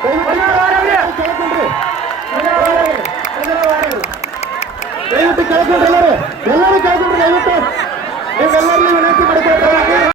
దయవెట్టి collector ఎల్లరూ ఎల్లరూ collector దయవెట్టు మేము ఎల్లరిని వినాయి పడతాడు